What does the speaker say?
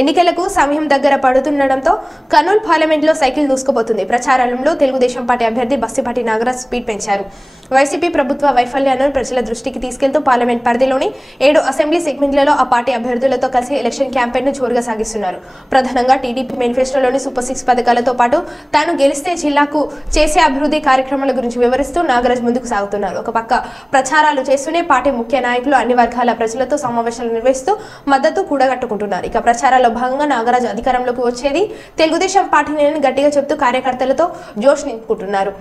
ఎన్నికలకు సమయం దగ్గర పడుతుండటంతో కర్నూలు పార్లమెంట్లో సైకిల్ దూసుకుపోతుంది. ప్రచారంలో తెలుగుదేశం పార్టీ అభ్యర్థి బస్తిపాటి నాగరాజ్ స్పీడ్ పెంచారు. వైసీపీ ప్రభుత్వ వైఫల్యాలను ప్రజల దృష్టికి తీసుకెళ్తూ పార్లమెంట్ పరిధిలోని 7 అసెంబ్లీ సెగ్మెంట్లలో ఆ పార్టీ అభ్యర్థులతో కలిసి ఎలక్షన్ క్యాంపెయిన్ను జోరుగా సాగిస్తున్నారు. ప్రధానంగా టీడీపీ మేనిఫెస్టోలోని సూపర్ 6 పథకాలతో పాటు తాను గెలిస్తే జిల్లాకు చేసే అభివృద్ధి కార్యక్రమాల గురించి వివరిస్తూ నాగరాజ్ ముందుకు సాగుతున్నారు. ఒక పక్క ప్రచారాలు చేస్తూనే పార్టీ ముఖ్య నాయకులు అన్ని వర్గాల ప్రజలతో సమావేశాలు నిర్వహిస్తూ మద్దతు కూడగట్టుకుంటున్నారు. ఇక ప్రచారాల్లో భాగంగా నాగరాజ్ అధికారంలోకి వచ్చేది తెలుగుదేశం పార్టీని గట్టిగా చెబుతూ కార్యకర్తలతో జోష్ నింపుకుంటున్నారు.